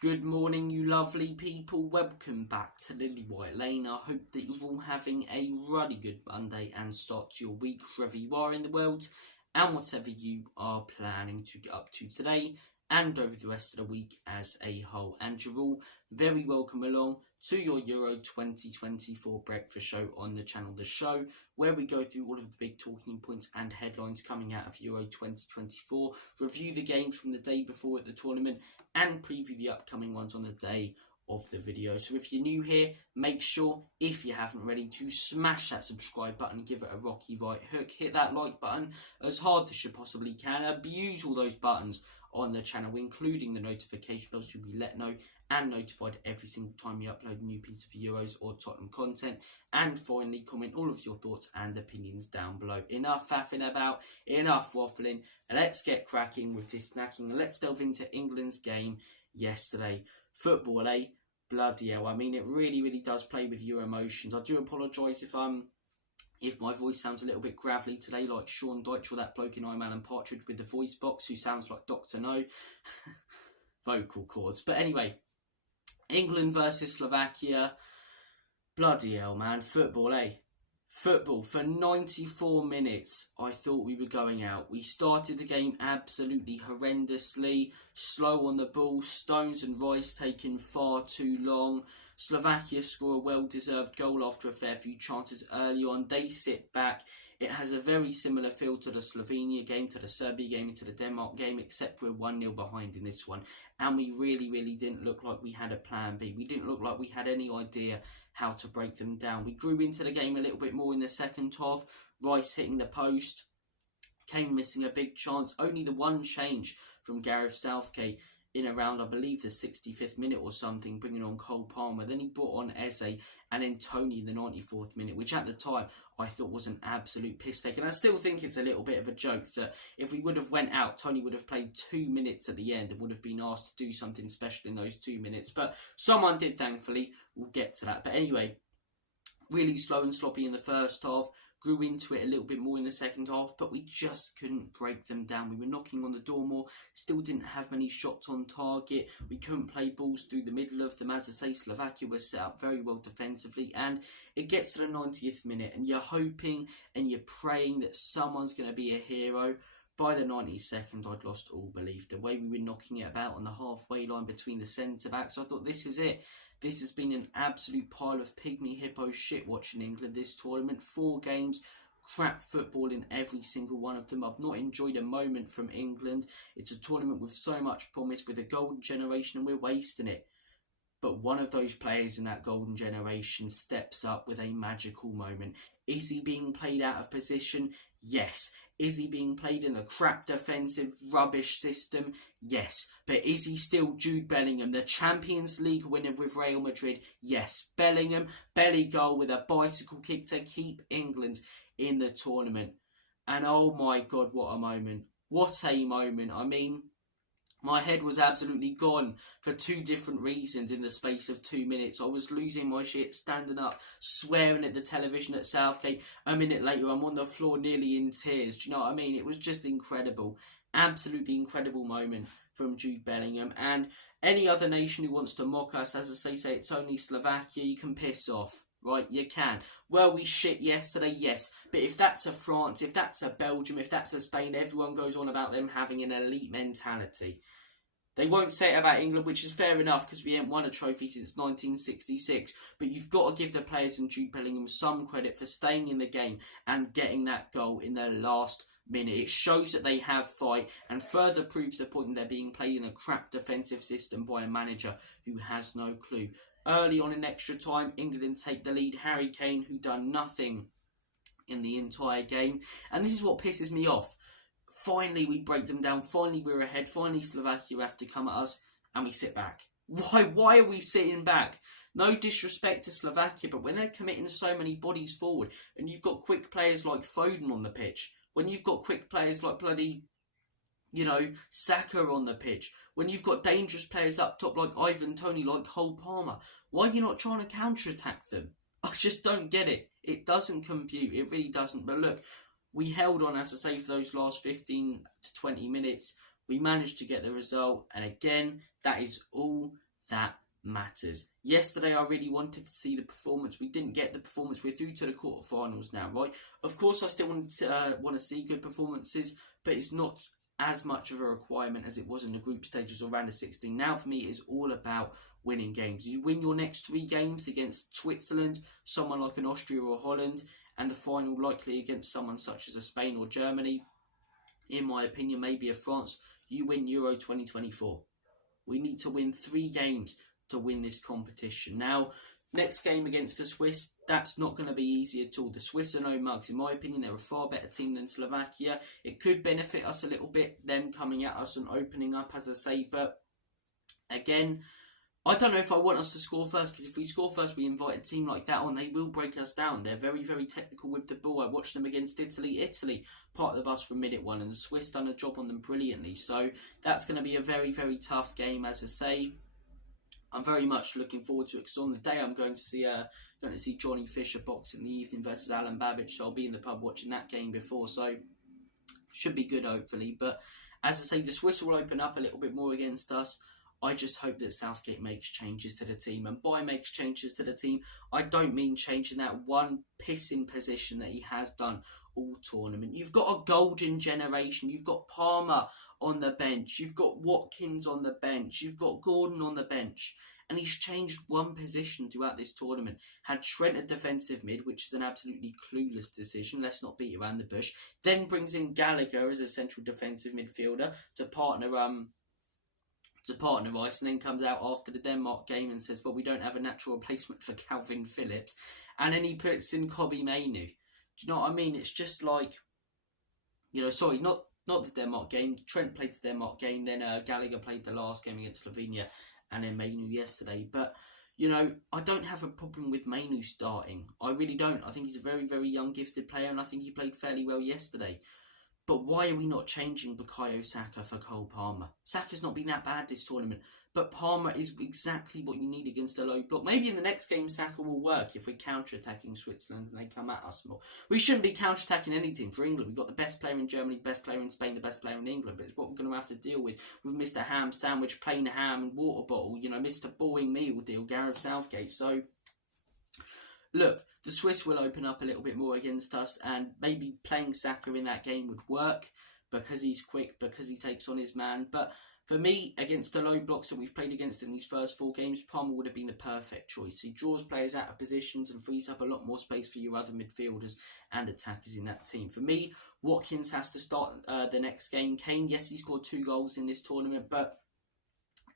Good morning, you lovely people. Welcome back to Lily White Lane. I hope that you're all having a really good Monday and start to your week wherever you are in the world and whatever you are planning to get up to today and over the rest of the week as a whole. And you're all very welcome along to your Euro 2024 breakfast show on the channel The Show, where we go through all of the big talking points and headlines coming out of Euro 2024, review the games from the day before at the tournament, and preview the upcoming ones on the day of the video. So if you're new here, make sure, if you haven't already, to smash that subscribe button, give it a rocky right hook, hit that like button as hard as you possibly can, abuse all those buttons on the channel, including the notification bell, so you'll be let know and notified every single time you upload a new piece of Euros or Tottenham content. And finally, comment all of your thoughts and opinions down below. Enough faffing about, enough waffling. Let's get cracking with this snacking. Let's delve into England's game yesterday. Football, eh? Bloody hell. I mean, it really does play with your emotions. I do apologise if my voice sounds a little bit gravelly today, like Sean Dyche or that bloke in I'm Alan Partridge with the voice box who sounds like Dr. No. Vocal cords. But anyway, England versus Slovakia. Bloody hell, man. Football, eh? Football. For 94 minutes, I thought we were going out. We started the game absolutely horrendously. Slow on the ball. Stones and Rice taking far too long. Slovakia score a well-deserved goal after a fair few chances early on. They sit back. It has a very similar feel to the Slovenia game, to the Serbia game, and to the Denmark game, except we're 1-0 behind in this one. And we really didn't look like we had a plan B. We didn't look like we had any idea how to break them down. We grew into the game a little bit more in the second half. Rice hitting the post. Kane missing a big chance. Only the one change from Gareth Southgate in around, I believe, the 65th minute or something, bringing on Cole Palmer. Then he brought on Eze and then Tony in the 94th minute, which at the time I thought was an absolute piss take. And I still think it's a little bit of a joke that if we would have went out, Tony would have played 2 minutes at the end and would have been asked to do something special in those 2 minutes. But someone did, thankfully. We'll get to that. But anyway, really slow and sloppy in the first half. Grew into it a little bit more in the second half, but we just couldn't break them down. We were knocking on the door more, still didn't have many shots on target. We couldn't play balls through the middle of them. As I say, Slovakia was set up very well defensively, and it gets to the 90th minute, and you're hoping and you're praying that someone's going to be a hero. By the 92nd, I'd lost all belief. The way we were knocking it about on the halfway line between the centre-backs, I thought, this is it. This has been an absolute pile of pygmy hippo shit watching England this tournament. 4 games, crap football in every single one of them. I've not enjoyed a moment from England. It's a tournament with so much promise, with a golden generation, and we're wasting it. But one of those players in that golden generation steps up with a magical moment. Is he being played out of position? Yes. Is he being played in a crap defensive rubbish system? Yes. But is he still Jude Bellingham, the Champions League winner with Real Madrid? Yes. Bellingham, belly goal with a bicycle kick to keep England in the tournament. And oh my God, what a moment. What a moment. I mean, my head was absolutely gone for 2 different reasons in the space of 2 minutes. I was losing my shit, standing up, swearing at the television at Southgate. A minute later, I'm on the floor nearly in tears. Do you know what I mean? It was just incredible. Absolutely incredible moment from Jude Bellingham. And any other nation who wants to mock us, as I say it's only Slovakia, you can piss off. Right, you can. Well, we shit yesterday, yes. But if that's a France, if that's a Belgium, if that's a Spain, everyone goes on about them having an elite mentality. They won't say it about England, which is fair enough because we haven't won a trophy since 1966. But you've got to give the players and Jude Bellingham some credit for staying in the game and getting that goal in the last minute. It shows that they have fight and further proves the point that they're being played in a crap defensive system by a manager who has no clue. Early on in extra time, England take the lead. Harry Kane, who done nothing in the entire game. And this is what pisses me off. Finally, we break them down. Finally, we're ahead. Finally, Slovakia have to come at us, and we sit back. Why are we sitting back? No disrespect to Slovakia, but when they're committing so many bodies forward, and you've got quick players like Foden on the pitch, when you've got quick players like bloody, Saka on the pitch, when you've got dangerous players up top like Ivan Toney, like Cole Palmer, why are you not trying to counter-attack them? I just don't get it. It doesn't compute. It really doesn't. But look, we held on, as I say, for those last 15 to 20 minutes. We managed to get the result. And again, that is all that matters. Yesterday, I really wanted to see the performance. We didn't get the performance. We're through to the quarterfinals now, right? Of course, I still want to see good performances, but it's not as much of a requirement as it was in the group stages or round of 16. Now, for me, it's all about winning games. You win your next 3 games against Switzerland, someone like an Austria or Holland, and the final likely against someone such as a Spain or Germany. In my opinion, maybe a France. You win Euro 2024. We need to win 3 games to win this competition. Now, next game against the Swiss, that's not going to be easy at all. The Swiss are no mugs. In my opinion, they're a far better team than Slovakia. It could benefit us a little bit, them coming at us and opening up, as I say. But again, I don't know if I want us to score first, because if we score first, we invite a team like that on, they will break us down. They're very, very technical with the ball. I watched them against Italy. Italy part of the bus from minute 1, and the Swiss done a job on them brilliantly. So that's going to be a very, very tough game, as I say. I'm very much looking forward to it, because on the day I'm going to see Johnny Fisher box in the evening versus Alan Babbage, so I'll be in the pub watching that game before, so should be good hopefully. But as I say, the Swiss will open up a little bit more against us. I just hope that Southgate makes changes to the team, and by makes changes to the team, I don't mean changing that one pissing position that he has done all tournament. You've got a golden generation. You've got Palmer on the bench. You've got Watkins on the bench. You've got Gordon on the bench. And he's changed one position throughout this tournament. Had Trent at defensive mid, which is an absolutely clueless decision. Let's not beat around the bush. Then brings in Gallagher as a central defensive midfielder to partner Rice, and then comes out after the Denmark game and says, well, we don't have a natural replacement for Calvin Phillips. And then he puts in Kobbie Mainoo. Do you know what I mean? It's just like, sorry, not the Denmark game. Trent played the Denmark game, then Gallagher played the last game against Slovenia, and then Mainoo yesterday. But, I don't have a problem with Mainoo starting. I really don't. I think he's a very, very young, gifted player, and I think he played fairly well yesterday. But why are we not changing Bukayo Saka for Cole Palmer? Saka's not been that bad this tournament, but Palmer is exactly what you need against a low block. Maybe in the next game Saka will work if we're counter-attacking Switzerland and they come at us more. We shouldn't be counter-attacking anything for England. We've got the best player in Germany, the best player in Spain, the best player in England, but it's what we're going to have to deal with Mr. Ham Sandwich, plain ham and water bottle, Mr. Boring Meal deal, Gareth Southgate. So, look, the Swiss will open up a little bit more against us, and maybe playing Saka in that game would work because he's quick, because he takes on his man. But for me, against the low blocks that we've played against in these first 4 games, Palmer would have been the perfect choice. He draws players out of positions and frees up a lot more space for your other midfielders and attackers in that team. For me, Watkins has to start the next game. Kane, yes, he scored 2 goals in this tournament, but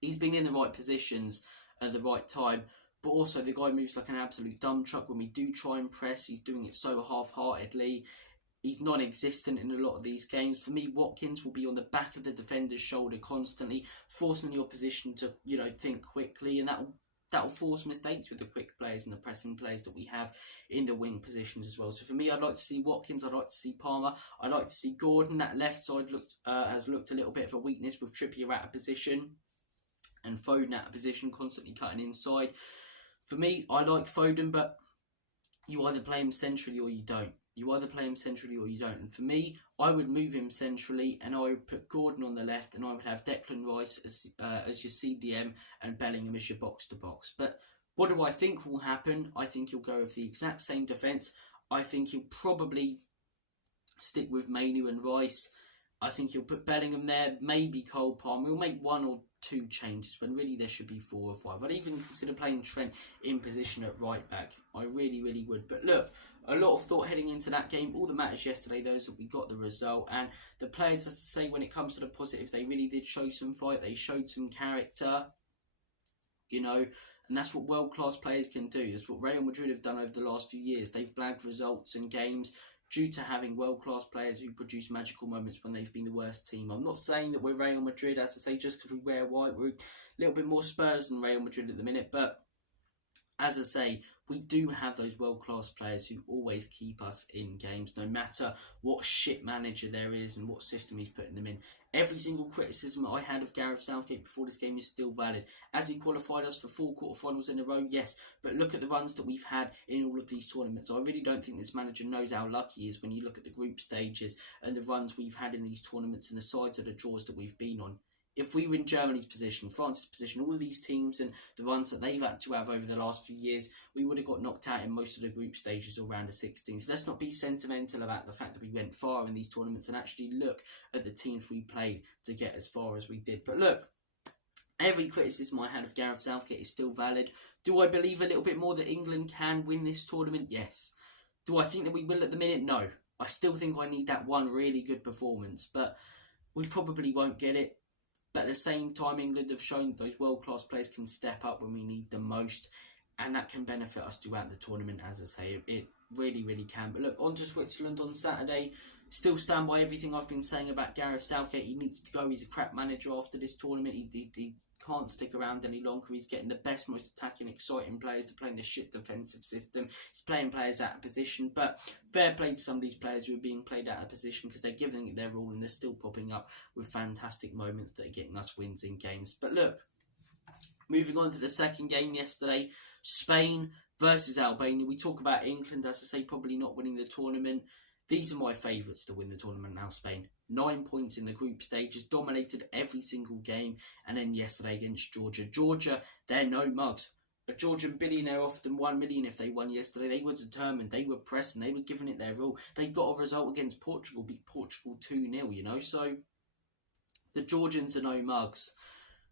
he's been in the right positions at the right time. But also, the guy moves like an absolute dump truck. When we do try and press, he's doing it so half-heartedly. He's non-existent in a lot of these games. For me, Watkins will be on the back of the defender's shoulder constantly, forcing the opposition to, think quickly. And that'll force mistakes with the quick players and the pressing players that we have in the wing positions as well. So for me, I'd like to see Watkins. I'd like to see Palmer. I'd like to see Gordon. That left side has looked a little bit of a weakness with Trippier out of position and Foden out of position, constantly cutting inside. For me, I like Foden, but you either play him centrally or you don't. And for me, I would move him centrally, and I would put Gordon on the left, and I would have Declan Rice as your CDM and Bellingham as your box-to-box. But what do I think will happen? I think he'll go with the exact same defence. I think he'll probably stick with Mainoo and Rice. I think he'll put Bellingham there, maybe Cole Palmer. He'll make 1 or 2 changes, when really there should be 4 or 5. I'd even consider playing Trent in position at right back. I really, really would. But look, a lot of thought heading into that game. All that matters yesterday, though, is that we got the result. And the players, as I say, when it comes to the positives, they really did show some fight. They showed some character, and that's what world-class players can do. That's what Real Madrid have done over the last few years. They've blagged results in games due to having world-class players who produce magical moments when they've been the worst team. I'm not saying that we're Real Madrid, as I say, just because we wear white. We're a little bit more Spurs than Real Madrid at the minute, but as I say, we do have those world-class players who always keep us in games, no matter what shit manager there is and what system he's putting them in. Every single criticism I had of Gareth Southgate before this game is still valid. Has he qualified us for 4 quarterfinals in a row? Yes. But look at the runs that we've had in all of these tournaments. I really don't think this manager knows how lucky he is when you look at the group stages and the runs we've had in these tournaments and the sides of the draws that we've been on. if we were in Germany's position, France's position, all of these teams and the runs that they've had to have over the last few years, we would have got knocked out in most of the group stages or round of 16. So let's not be sentimental about the fact that we went far in these tournaments and actually look at the teams we played to get as far as we did. But look, every criticism I had of Gareth Southgate is still valid. Do I believe a little bit more that England can win this tournament? Yes. Do I think that we will at the minute? No. I still think I need that one really good performance, but we probably won't get it. But at the same time, England have shown that those world-class players can step up when we need them most, and that can benefit us throughout the tournament, as I say. It really, really can. But look, on to Switzerland on Saturday. Still stand by everything I've been saying about Gareth Southgate. He needs to go. He's a crap manager after this tournament. He can't stick around any longer. He's getting the best, most attacking, exciting players to play in a shit defensive system. He's playing players out of position, but fair play to some of these players who are being played out of position because they're giving it their all and they're still popping up with fantastic moments that are getting us wins in games. But look, moving on to the second game yesterday, Spain versus Albania. We talk about England, as I say, probably not winning the tournament. These are my favourites to win the tournament now, Spain. 9 points in the group stages, dominated every single game, and then yesterday against Georgia. Georgia, they're no mugs. A Georgian billionaire offered them 1 million if they won yesterday. They were determined, they were pressing, they were giving it their all. They got a result against Portugal, beat Portugal 2-0, you know. So the Georgians are no mugs,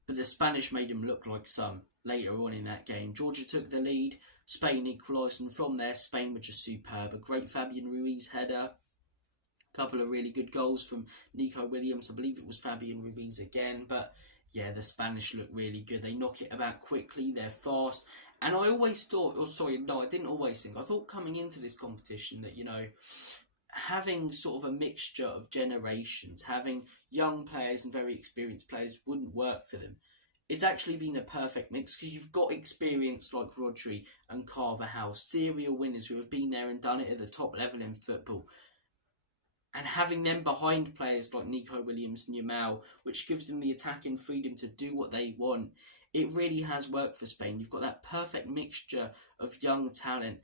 but the Spanish made them look like some later on in that game. Georgia took the lead, Spain equalised, and from there Spain were just superb. A great Fabian Ruiz header, a couple of really good goals from Nico Williams. I believe it was Fabian Ruiz again, but yeah, the Spanish look really good. They knock it about quickly, they're fast, and I always thought, I didn't always think, I thought coming into this competition that, you know, having sort of a mixture of generations, having young players and very experienced players wouldn't work for them. It's actually been a perfect mix because you've got experience like Rodri and Carvajal, serial winners who have been there and done it at the top level in football. And having them behind players like Nico Williams and Yamal, which gives them the attacking freedom to do what they want, it really has worked for Spain. You've got that perfect mixture of young talent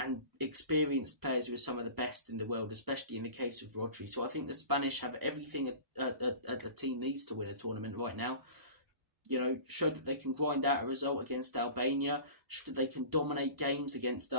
and experienced players who are some of the best in the world, especially in the case of Rodri. So I think the Spanish have everything a team needs to win a tournament right now. You know, showed that they can grind out a result against Albania, showed that they can dominate games against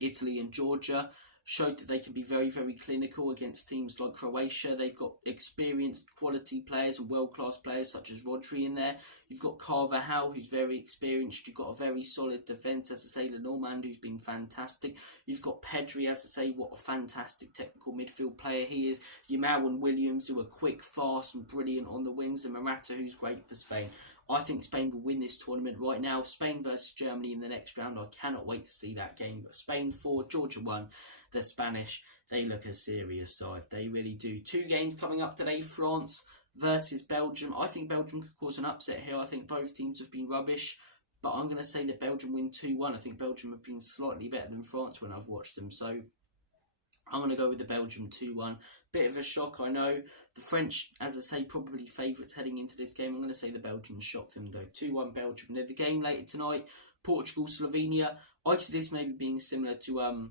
Italy and Georgia, showed that they can be very, very clinical against teams like Croatia. They've got experienced quality players and world-class players such as Rodri in there. You've got Carvajal, who's very experienced. You've got a very solid defence, as I say, Lenormand, who's been fantastic. You've got Pedri, as I say, what a fantastic technical midfield player he is. Yamal and Williams, who are quick, fast and brilliant on the wings, and Morata, who's great for Spain. I think Spain will win this tournament right now. Spain versus Germany in the next round. I cannot wait to see that game. But Spain 4, Georgia 1. The Spanish, they look a serious side. They really do. 2 games coming up today. France versus Belgium. I think Belgium could cause an upset here. I think both teams have been rubbish. But I'm going to say that Belgium win 2-1. I think Belgium have been slightly better than France when I've watched them. So I'm going to go with the Belgium 2-1. Bit of a shock, I know. The French, as I say, probably favourites heading into this game. I'm going to say the Belgians shock them, though. 2-1 Belgium. Now, the game later tonight, Portugal, Slovenia. I see this maybe being similar to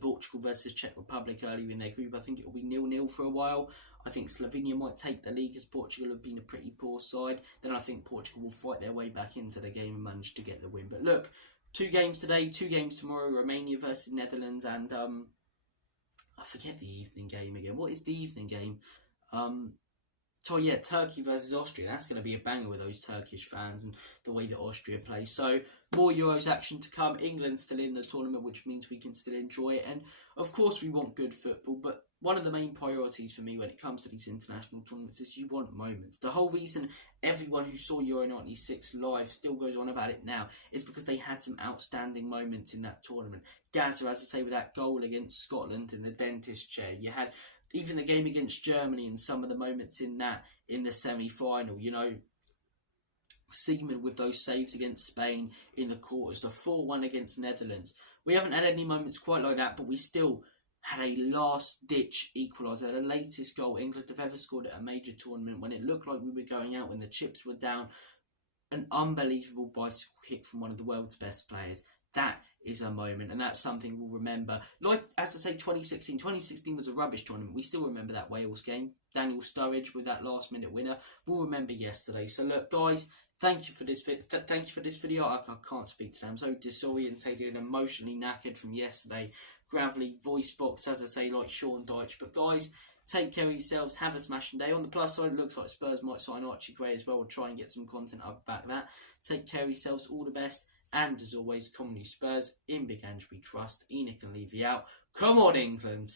Portugal versus Czech Republic earlier in their group. I think it will be 0-0 for a while. I think Slovenia might take the league as Portugal have been a pretty poor side. Then I think Portugal will fight their way back into the game and manage to get the win. But look, 2 games today, 2 games tomorrow. Romania versus Netherlands, and I forget the evening game again. What is the evening game? So yeah, Turkey versus Austria. That's going to be a banger with those Turkish fans and the way that Austria plays. So more Euros action to come. England's still in the tournament, which means we can still enjoy it. And of course we want good football, but one of the main priorities for me when it comes to these international tournaments is you want moments. The whole reason everyone who saw Euro 96 live still goes on about it now is because they had some outstanding moments in that tournament. Gaza, as I say, with that goal against Scotland in the dentist chair. You had even the game against Germany and some of the moments in that in the semi-final, you know. Seaman with those saves against Spain in the quarters, the 4-1 against Netherlands. We haven't had any moments quite like that, but we still had a last-ditch equaliser, the latest goal England have ever scored at a major tournament when it looked like we were going out, when the chips were down. An unbelievable bicycle kick from one of the world's best players. That is a moment, and that's something we'll remember. Like, as I say, 2016 was a rubbish tournament. We still remember that Wales game. Daniel Sturridge with that last-minute winner. We'll remember yesterday. So look, guys, thank you for this video. I can't speak today. I'm so disorientated and emotionally knackered from yesterday. Gravelly voice box, as I say, like Sean Dyche. But guys, take care of yourselves. Have a smashing day. On the plus side, it looks like Spurs might sign Archie Gray as well. We'll try and get some content up back that. Take care of yourselves. All the best. And as always, Commonly Spurs, in Big Ange we trust. Enoch and leave you out. Come on, England!